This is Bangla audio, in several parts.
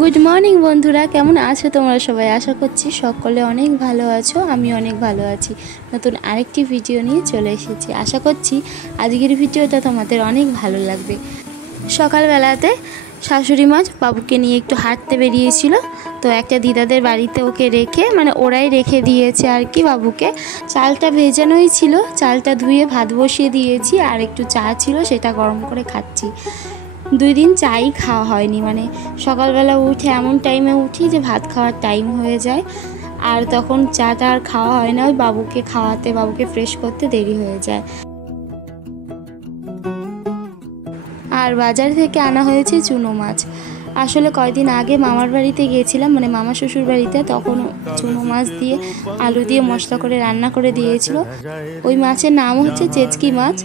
গুড মর্নিং বন্ধুরা, কেমন আছো তোমরা সবাই? আশা করছি সকলে অনেক ভালো আছো। আমি অনেক ভালো আছি। নতুন আরেকটি ভিডিও নিয়ে চলে এসেছি। আশা করছি আজকের ভিডিওটা তোমাদের অনেক ভালো লাগবে। সকালবেলাতে শাশুড়ি মা বাবুকে নিয়ে একটু হাঁটতে বেরিয়েছিল, তো একটা দিদাদের বাড়িতে ওকে রেখে ওরাই রেখে দিয়েছে আর কি বাবুকে। চালটা ভেজানোই ছিল, চালটা ধুয়ে ভাত বসিয়ে দিয়েছি, আর একটু চা ছিল সেটা গরম করে খাচ্ছি। 2 দিন চাই খাওয়া হয়নি, সকালবেলা উঠে এমন টাইমে উঠি যে ভাত খাওয়ার টাইম হয়ে যায়, আর তখন চাটা আর খাওয়া হয় না। ওই বাবুকে খাওয়াতে, বাবুকে ফ্রেশ করতে দেরি হয়ে যায়। আর বাজার থেকে আনা হয়েছে চুনো মাছ। আসলে কয়দিন আগে মামার বাড়িতে গিয়েছিলাম, মামা শ্বশুর বাড়িতে, তখন চুনো মাছ দিয়ে আলু দিয়ে মশলা করে রান্না করে দিয়েছিল। ওই মাছের নাম হচ্ছে চেচকি মাছ,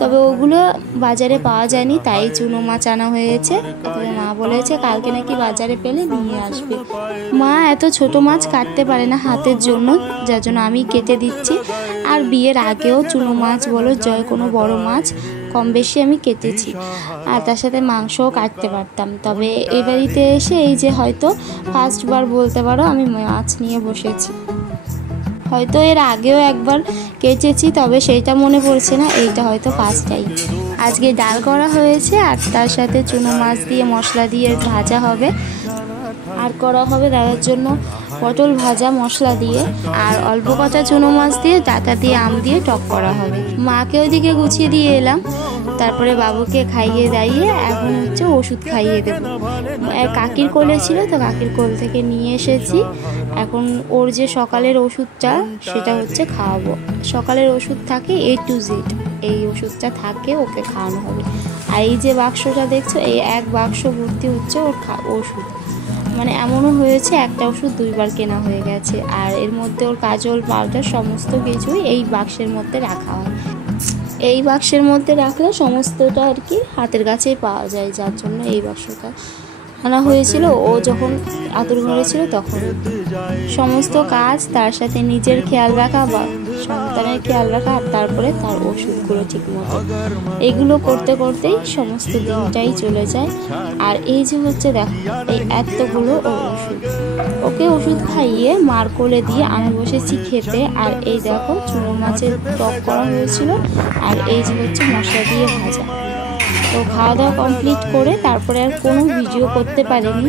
তবে ওগুলো বাজারে পাওয়া যায়নি, তাই চুনো মাছ আনা হয়েছে। তবে মা বলেছে কালকে নাকি বাজারে পেলে নিয়ে আসবে। মা এত ছোট মাছ কাটতে পারে না হাতের জন্য, যার জন্য আমি কেটে দিচ্ছি। আর বিয়ের আগেও চুনো মাছ বলো জয় কোনো বড় মাছ কম বেশি আমি কেটেছি, আর তার সাথে মাংসও কাটতে পারতাম। তবে এই বাড়িতে এসে এই যে হয়তো ফার্স্টবার বলতে পারো আমি মাছ নিয়ে বসেছি। হয়তো এর আগেও একবার কেটেছি, তবে সেইটা মনে পড়ছে না, এইটা হয়তো ফার্স্ট টাইম। আজকে ডাল করা হয়েছে, আর তার সাথে চুনো মাছ দিয়ে মশলা দিয়ে ভাজা হবে, আর করা হবে দাদার জন্য পটল ভাজা মশলা দিয়ে, আর অল্প কটা চুনো মাছ দিয়ে ডাঁটা দিয়ে আম দিয়ে টক করা হবে। মাকে ওইদিকে গুছিয়ে দিয়ে এলাম, তারপরে বাবুকে খাইয়ে দাইয়ে এখন হচ্ছে ওষুধ খাইয়ে দেবো। কাকির কোলে ছিল, তো কাকির কোল থেকে নিয়ে এসেছি। এখন ওর যে সকালের ওষুধটা সেটা হচ্ছে খাওয়াবো। সকালের ওষুধ থাকে A to Z, এই ওষুধটা থাকে, ওকে খাওয়ানো হবে। আর এই যে বাক্সটা দেখছো, এই এক বাক্স ভর্তি হচ্ছে ওর ওষুধ। এমনও হয়েছে একটা ওষুধ 2 বার কেনা হয়ে গেছে। আর এর মধ্যে ওর কাজল পাউডার সমস্ত কিছুই এই বাক্সের মধ্যে রাখা হয়। এই বাক্সের মধ্যে রাখলে সমস্তটা আর কি হাতের কাছেই পাওয়া যায়, যার জন্য এই বাক্সটা আনা হয়েছিল। ও যখন আতুর ঘরে ছিল তখন সমস্ত কাজ, তার সাথে নিজের খেয়াল রাখা বা সন্তানের খেয়াল রাখা, আর তারপরে তার ওষুধগুলো ঠিক মতো, এগুলো করতে করতেই সমস্ত দিনটাই চলে যায়। আর এই যে হচ্ছে দেখো, এই এতগুলো ওর ওষুধ, ওকে ওষুধ খাইয়ে মার কোলে দিয়ে আমি বসেছি খেতে। আর এই দেখো চুনো মাছের টক করা হয়েছিল, আর এই যে হচ্ছে মশলা দিয়ে ভাজা। তো খাওয়া দাওয়া কমপ্লিট করে তারপরে আর কোনো ভিডিও করতে পারিনি।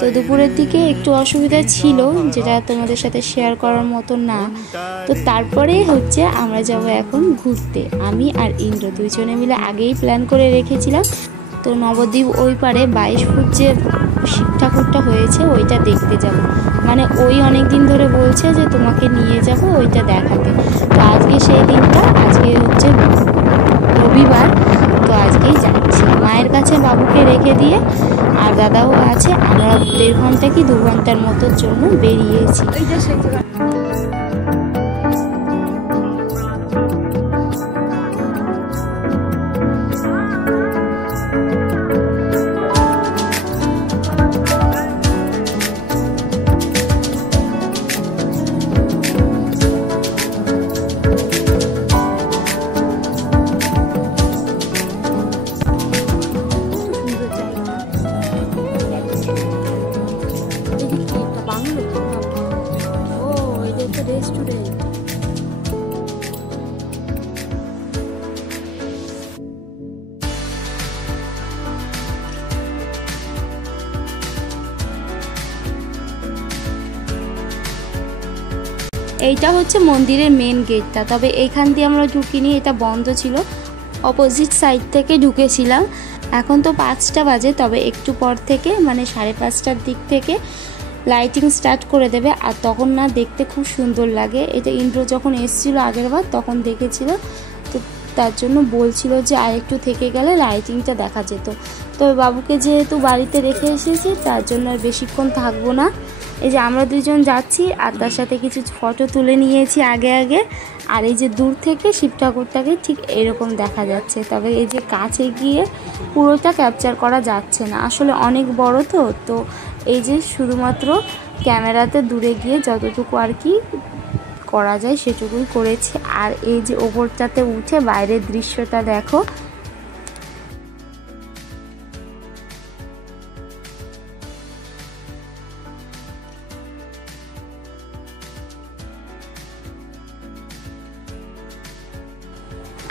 তো দুপুরের দিকে একটু অসুবিধা ছিল, যেটা তোমাদের সাথে শেয়ার করার মতো না। তো তারপরে হচ্ছে আমরা যাব এখন ঘুরতে, আমি আর ইন্দ্র দুইজনে মিলে আগেই প্ল্যান করে রেখেছিলাম। তো নবদ্বীপ ওই পারে 22 ফুট যে শিব ঠাকুরটা হয়েছে ওইটা দেখতে যাব। ওই অনেক দিন ধরে বলছে যে তোমাকে নিয়ে যাব ওইটা দেখাতে। তো আজকে সেই দিনটা, আজকে হচ্ছে রবিবার, তো আজকেই যাচ্ছি। মায়ের কাছে বাবুকে রেখে দিয়ে, আর দাদাও আছে। আমরা 1.5 ঘন্টা কি 2 ঘন্টার মতোর জন্য বেরিয়েছি। এইটা হচ্ছে মন্দিরের মেন গেটটা, তবে এইখান দিয়ে আমরা ঢুকিনি, এটা বন্ধ ছিল। অপোজিট সাইড থেকে ঢুকেছিলাম। এখন তো 5টা বাজে, তবে একটু পর থেকে 5:30টার দিক থেকে লাইটিং স্টার্ট করে দেবে, আর তখন না দেখতে খুব সুন্দর লাগে। এটা ইন্দ্র যখন এসেছিলো আগের বার তখন দেখেছিল, তো তার জন্য বলছিল যে আরেকটু থেকে গেলে লাইটিংটা দেখা যেত। তবে বাবুকে যেহেতু বাড়িতে রেখে এসেছি, তার জন্য বেশিক্ষণ থাকবো না। এই যে আমরা দুজন যাচ্ছি, আর তার সাথে কিছু ফটো তুলে নিয়েছি আগে আগে। আর এই যে দূর থেকে শিব ঠাকুরটাকে ঠিক এরকম দেখা যাচ্ছে, তবে এই যে কাছে গিয়ে পুরোটা ক্যাপচার করা যাচ্ছে না, আসলে অনেক বড়। তো এই যে শুধুমাত্র ক্যামেরাতে দূরে গিয়ে যতটুকু আর কি করা যায় সেটুকুই করেছি। আর এই যে ওপরটাতে উঠে বাইরের দৃশ্যটা দেখো,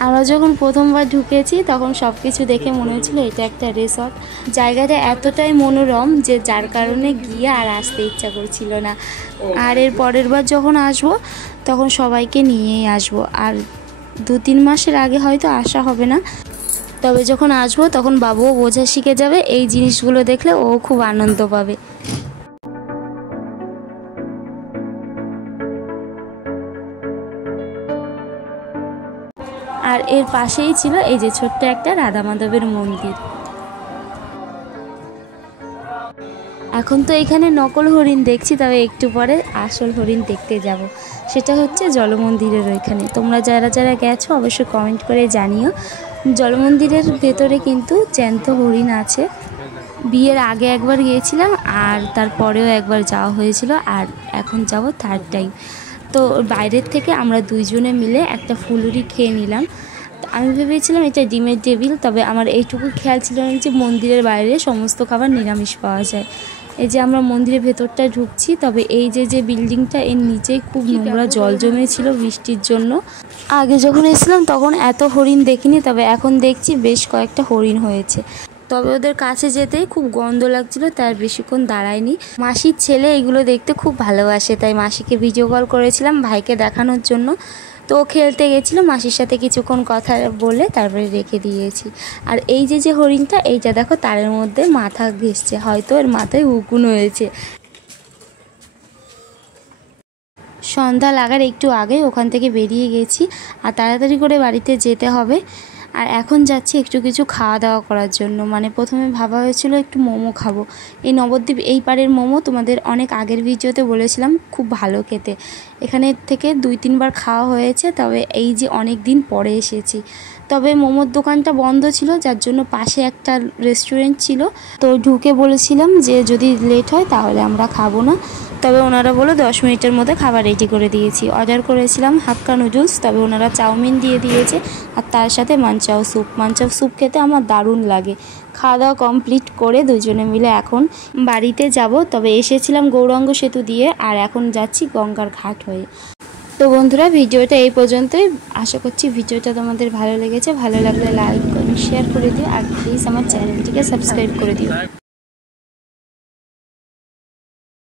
আমরা যখন প্রথমবার ঢুকেছি তখন সব কিছু দেখে মনে হচ্ছিলো এটা একটা রিসর্ট। জায়গাটা এতটাই মনোরম যে যার কারণে গিয়ে আর আসতে ইচ্ছা করছিল না। আর এর পরের বার যখন আসবো তখন সবাইকে নিয়েই আসবো। আর 2-3 মাসের আগে হয়তো আসা হবে না, তবে যখন আসবো তখন বাবুও বোঝা শিখে যাবে, এই জিনিসগুলো দেখলে ও খুব আনন্দ পাবে। আর এর পাশেই ছিল এই যে ছোট্ট একটা রাধা মাধবের মন্দির। এখন তো এখানে নকল হরিণ দেখছি, তবে একটু পরে আসল হরিণ দেখতে যাব। সেটা হচ্ছে জলমন্দিরের ওইখানে। তোমরা যারা যারা গেছো অবশ্যই কমেন্ট করে জানিও। জলমন্দিরের ভেতরে কিন্তু জ্যান্ত হরিণ আছে। বিয়ের আগে একবার গিয়েছিলাম আর তারপরেও একবার যাওয়া হয়েছিল, আর এখন যাব 3rd টাইম। তো বাইরের থেকে আমরা 2 জনে মিলে একটা ফুলুরি খেয়ে নিলাম। আমি ভেবেছিলাম এটা ডিমের টেবিল, তবে আমার এইটুকু খেয়াল ছিল না যে মন্দিরের বাইরে সমস্ত খাবার নিরামিষ পাওয়া যায়। এই যে আমরা মন্দিরের ভেতরটায় ঢুকছি, তবে এই যে বিল্ডিংটা এর নিচেই খুব নোংরা জল জমেছিল বৃষ্টির জন্য। আগে যখন এসেছিলাম তখন এত হরিণ দেখিনি, তবে এখন দেখছি বেশ কয়েকটা হরিণ হয়েছে। তবে ওদের কাছে যেতেই খুব গন্ধ লাগছিল, তার বেশিক্ষণ দাঁড়ায়নি। মাসির ছেলে এগুলো দেখতে খুব ভালোবাসে, তাই মাসিকে ভিডিও কল করেছিলাম ভাইকে দেখানোর জন্য। তো ও খেলতে গেছিলো, মাসির সাথে কিছুক্ষণ কথা বলে তারপরে রেখে দিয়েছি। আর এই যে হরিণটা, এইটা দেখো তারের মধ্যে মাথা ঘেঁষছে, হয়তো এর মাথায় উকুন হয়েছে। সন্ধ্যা লাগার একটু আগে ওখান থেকে বেরিয়ে গেছি, আর তাড়াতাড়ি করে বাড়িতে যেতে হবে। আর এখন যাচ্ছি একটু কিছু খাওয়া দাওয়া করার জন্য। মানে প্রথমে ভাবা হয়েছিল একটু মোমো খাবো। এই নবদ্বীপ এই পাড়ের মোমো তোমাদের অনেক আগের ভিডিওতে বলেছিলাম খুব ভালো খেতে। এখানে থেকে 2-3 বার খাওয়া হয়েছে, তবে এই যে অনেক দিন পরে এসেছি। তবে মোমোর দোকানটা বন্ধ ছিল, যার জন্য পাশে একটা রেস্টুরেন্ট ছিল। তো ঢুকে বলেছিলাম যে যদি লেট হয় তাহলে আমরা খাবো না, তবে ওনারা বলো 10 মিনিটের মধ্যে খাবার রেডি করে দিয়েছি। অর্ডার করেছিলাম হাক্কা নুডলস, তবে ওনারা চাউমিন দিয়ে দিয়েছে আর তার সাথে মানচাও স্যুপ খেতে আমার দারুণ লাগে। খাওয়া দাওয়া কমপ্লিট করে 2 জনে মিলে এখন বাড়িতে যাব। তবে এসেছিলাম গৌরাঙ্গ সেতু দিয়ে, আর এখন যাচ্ছি গঙ্গার ঘাট হয়ে। তো বন্ধুরা, ভিডিওটা এই পর্যন্তই। আশা করছি ভিডিওটা তোমাদের ভালো লেগেছে। ভালো লাগলে লাইক কমেন্ট শেয়ার করে দিও, আর প্লিজ আমার চ্যানেলটিকে সাবস্ক্রাইব করে দিও।